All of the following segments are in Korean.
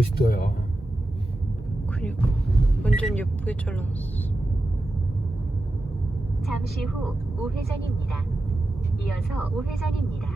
멋있다 야 그니까 완전 예쁘게 잘라놨어. 잠시 후 우회전입니다. 이어서 우회전입니다.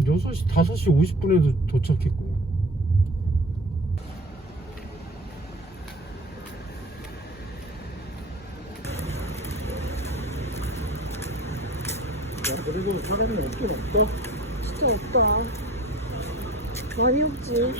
6시 5시 50분에도 도착했고 그리고 사람이 없긴 없다 진짜 없다. 많이 없지.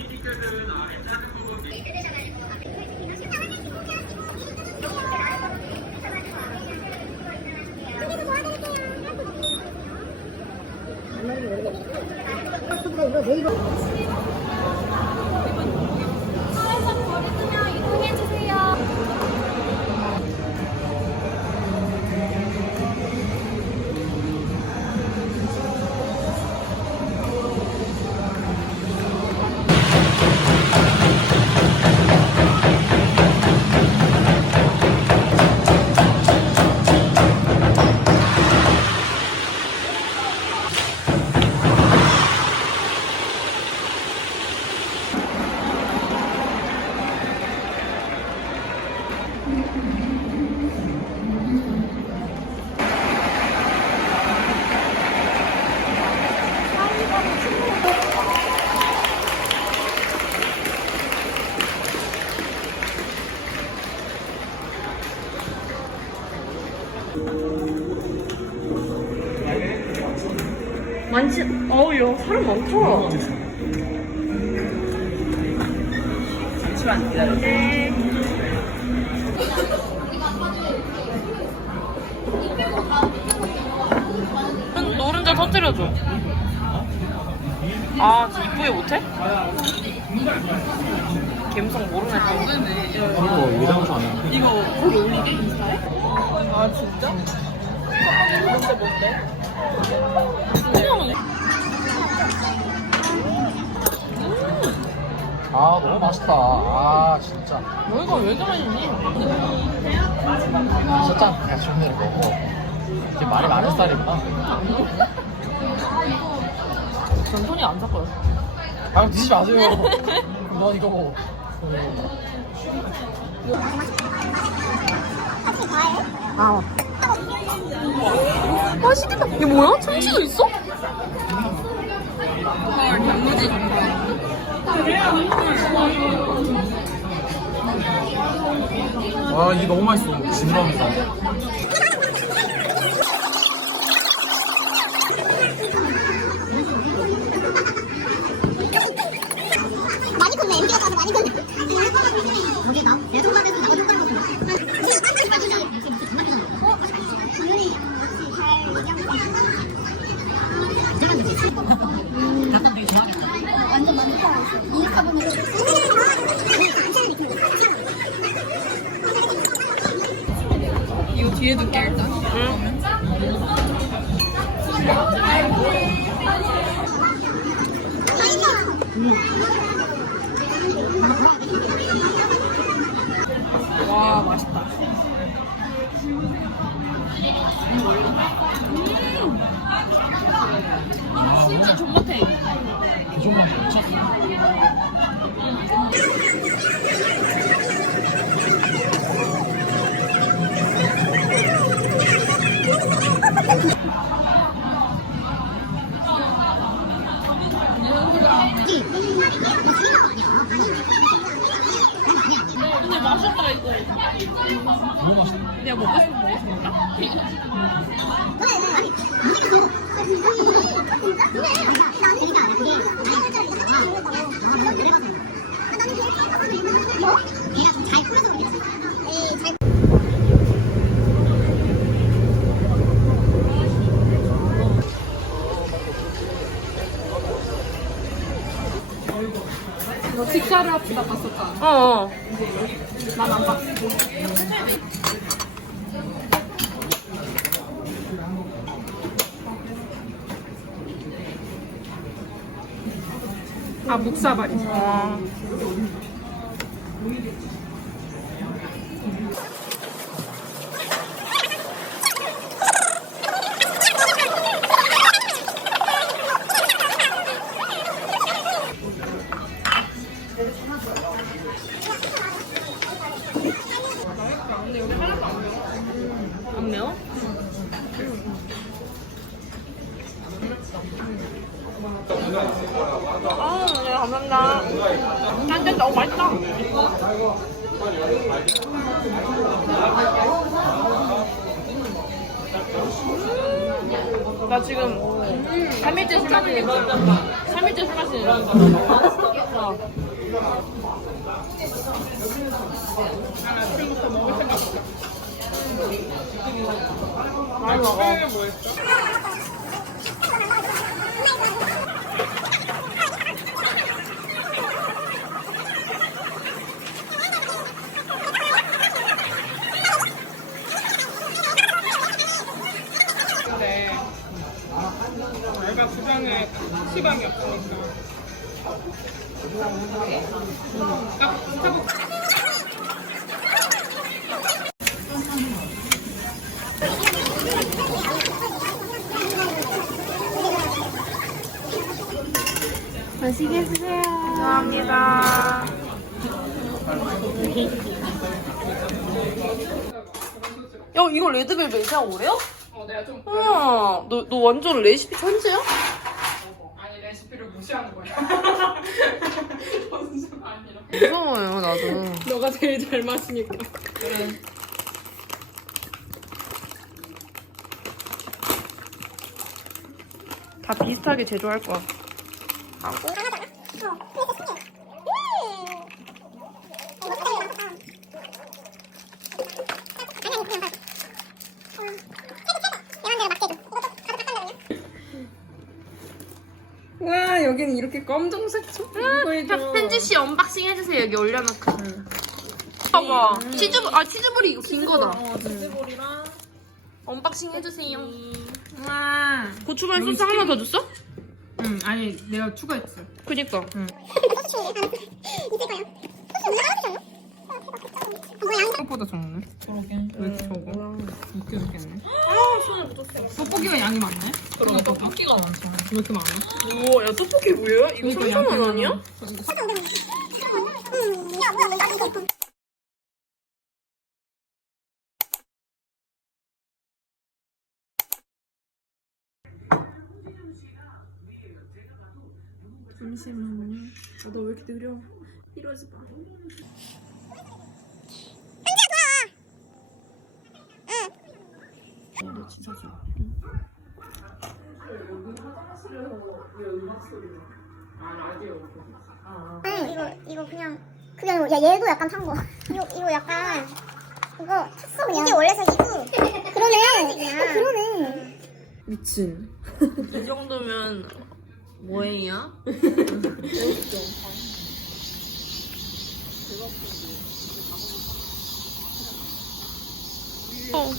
많지? 어우, 야, 사람 많다. 잠시만 기다려. 네. 노른자 터뜨려줘. 아, 진짜 이쁘게 못해? 감성 모르네 또. 이거 예상도 안 해. 이거 거기 올리게 인스타에? 아 진짜? 뭔데 뭔데? 아 너무 맛있다 아 진짜 너희가 왜 그러니? 진짜 같이 혼내는 거고 이게 말이 많은 스타일이구나 전 손이 안 잡고요. 아 드시지 마세요 너 이거 뭐 맛있겠다. 이게 뭐야? 참치도 있어? 와 이게 너무 맛있어 진라면서 많이 컸네. MB가 많이 컸네서 나가 좀 떨고 어? 당연히 역시 잘 얘기하고 있어. 완전 만족하고 있어. 인스타 보면 이거 뒤에 둘게 일단. 응. 와 맛있다. 진짜 존맛해. 개종만 미쳤어 맛있다 이거. 너무 맛있다 내가 먹고 싶은 거 먹었어. 얘가 좀잘 풀어서 그러겠어. 에이, 잘 식사를 합시다 갔었다. 어. 어. 난안 봤어. 아 묵사발이. 아. 근데 여기 하나도 안 매워. 안 매워? 아, 네, 감사합니다. 짠짠 너무 맛있다. 음, 나 지금 3일째 술 마시는 거. 3일째 술 마시는 거. 많이 먹어. 내가 부장에 시방이 없으니까. 아, 스타벅스. 맛있게 드세요. 감사합니다. 야, 이거 레드벨벳이야, 올해요? 어, 내가 좀 우와, 너, 너 완전 레시피 천재야? 아니 레시피를 무시하는 거야. 아니라. 무서워요, 나도. 너가 제일 잘 마시니까. 다 비슷하게 제조할 거야. 와 여기는 이렇게 검정색 초 이거 해줘. 현지 씨 언박싱 해주세요. 여기 올려놓고. 봐봐. 치즈, 아, 치즈볼이 이거 긴 거다. 어 치즈볼이랑 언박싱 해주세요. 와. 고추장 소스 하나 더 줬어? 응 아니 내가 추가했어. 그니까. 생각보다 적네. 그러게. 왜 적어? 웃겨 죽겠네. 아 손에 묻었어. 떡볶이가 양이 많네. 그러니까 떡볶이가 많잖아. 왜 이렇게 많아? 우와, 야, 떡볶이 뭐야? 이거 그러니까 3,000원 양파가 아니야? 많아. 잠시만요. 아, 나왜 이렇게 느려? 이러지 마. 응, 이거 이거 그냥 그게 아니고 야 얘도 약간 탄 거. 이거 이거 약간 이거 탔어 그냥. 이게 원래 색이고. 그러네. 어, 그러네. 미친. 이 정도면 뭐해 요?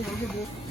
나도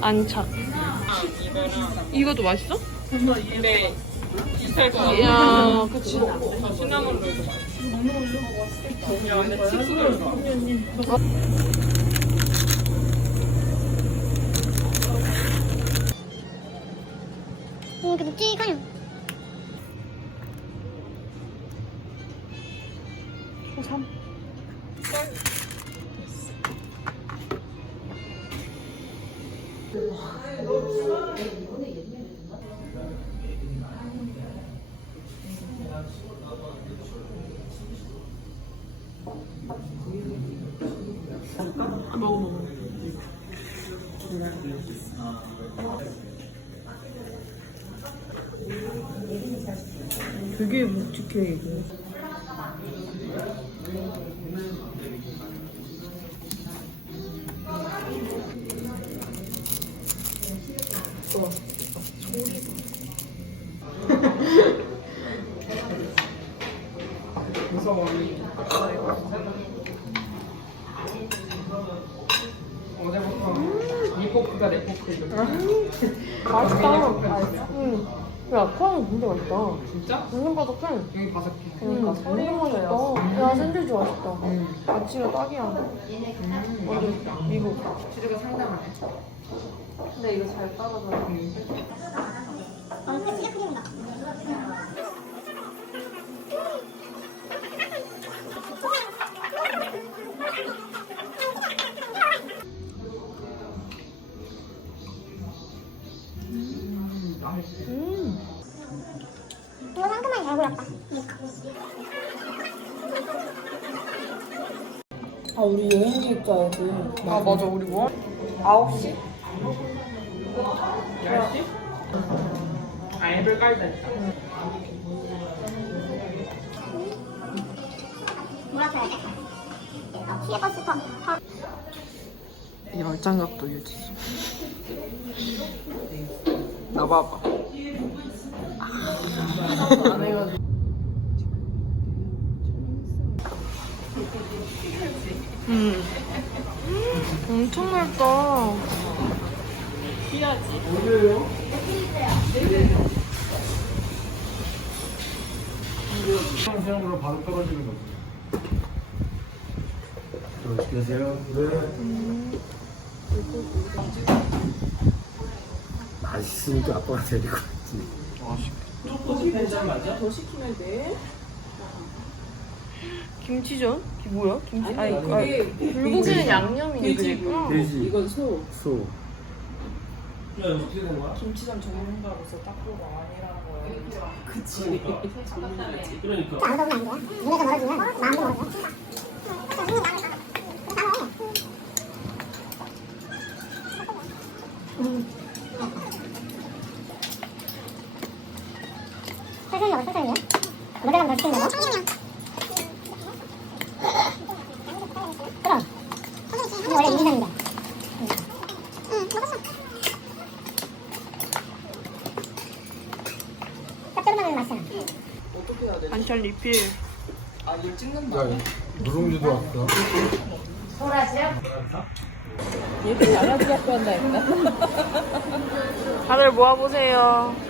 안착. 이것도 맛있어? 네. 비슷할 것 같아. 이야, 그치. 시나몬 롤도 맛있어. 야, 근데 이렇게 되게 묵직해 이거. 맛있다. 응. 야, 콩 진짜 맛있다. 진짜? 완전 바삭해. 여기 바삭해. 그러니까 소리 맛있다. 야, 샌드위치 맛있다. 아침에 딱이야. 어디? 미국. 치즈가 상당하네. 근데 이거 잘 따라서. 이거 상큼하게 잘 골랐다. 아, 우리 여행 계획 짜야지. 아 맞아 우리 뭐? 9시? 10시? 아 앱을 깔다 돼. 버스. 이 얼짱각도 유지. 나봐봐. 음. 엄청 맑다. 생으로 바로 떨어지는 거지. 안녕하세요. 네. 맛있으니까 아빠가 데리고 왔지. 김치전? 이게 뭐야? 김치? 아니, 아니 불고기는 양념이네, 그니까. 돼지. 이건 소. 소. 아무도 오면 안 돼. 눈에서 멀어지면 마음도 멀어져. 천천히 먹어, 천천히. 모델랑 더 시킨 거고. 그럼. 이거 원래 인간인데. 응, 먹었어. 짭조름한 맛이잖아. 반찬 리필. 야, 누룽지도 왔어. 다들 모아보세요.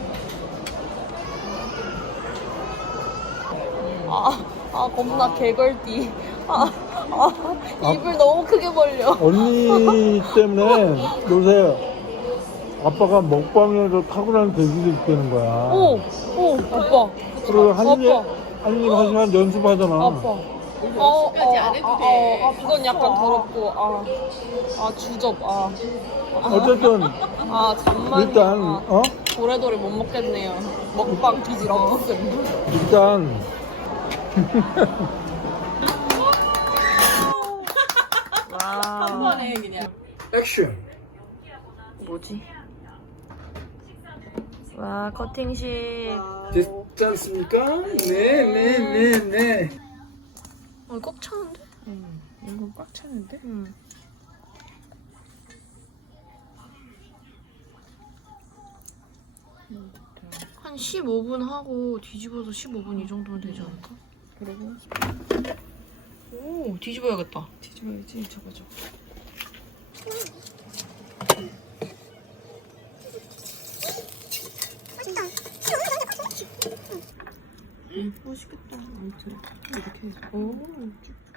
겁나 개걸띠. 아, 아, 입을 너무 크게 벌려. 언니 때문에 요새 아빠가 먹방에서 탁월한 재주가 있다는 거야. 오, 오, 아빠. 그리고 한입, 아빠. 한입 하지만 연습하잖아. 아빠. 어, 어, 아, 아, 아, 아, 그건 약간 더럽고, 아, 아, 주접, 아, 어쨌든 아, 잠만. 일단 아, 어 도래도래 못 먹겠네요. 먹방 기질 없음. 일단 와. 한 번에 그냥. 액션. 뭐지? 와, 커팅식. 됐지 않습니까? 네, 네, 네, 네. 어, 꽉 차는데? 응 이거 꽉 차는데? 응. 한 15분 하고 뒤집어서 15분 이 정도면 되지 않을까? 그리고 오, 뒤집어야겠다. 뒤집어야지 저거 저거. 맛있겠다. 아무튼 이렇게 해서. 오 쭉.